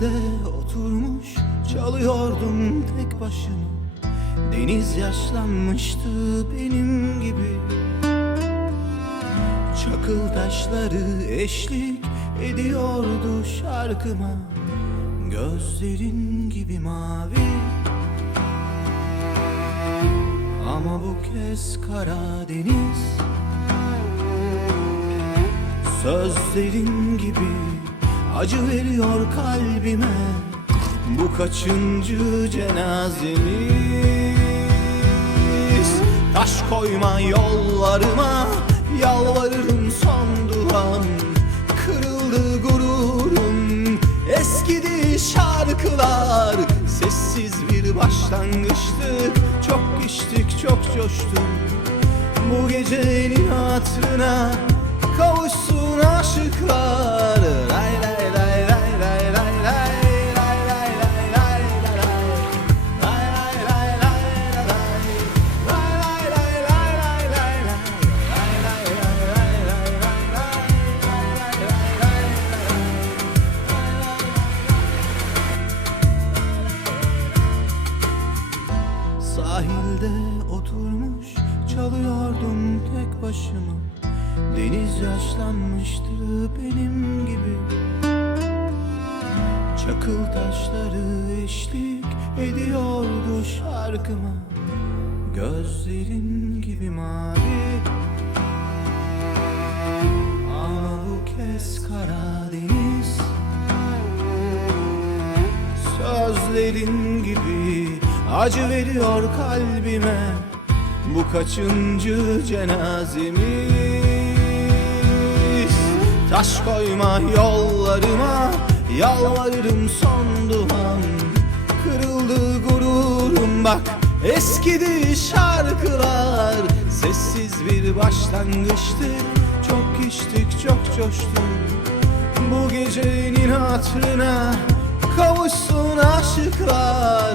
yerde oturmuş çalıyordum tek başıma Deniz yaşlanmıştı benim gibi. Çakıl taşları eşlik ediyordu şarkıma. Gözlerin gibi mavi. Ama bu kez kara deniz. Sözlerin gibi acı veriyor kalbime Bu kaçıncı cenazemiz? Taş koyma yollarıma Yalvarırım son duam. Kırıldı gururum Eskidi şarkılar. Sessiz bir başlangıçtı Çok içtik çok coştuk. Bu gecenin hatırına Sahilde oturmuş çalıyordum tek başıma. Deniz yaşlanmıştı benim gibi. Çakıl taşları eşlik ediyordu şarkıma. Gözlerin gibi mavi. Ama bu kez Karadeniz Sözlerin gibi acı veriyor kalbime Bu kaçıncı cenazemiz? Taş koyma yollarıma Yalvarırım son duam Kırıldı gururum bak Eskidi şarkılar. Sessiz bir başlangıçtı Çok içtik çok coştuk bu gecenin hatırına Kavuşsun aşıklar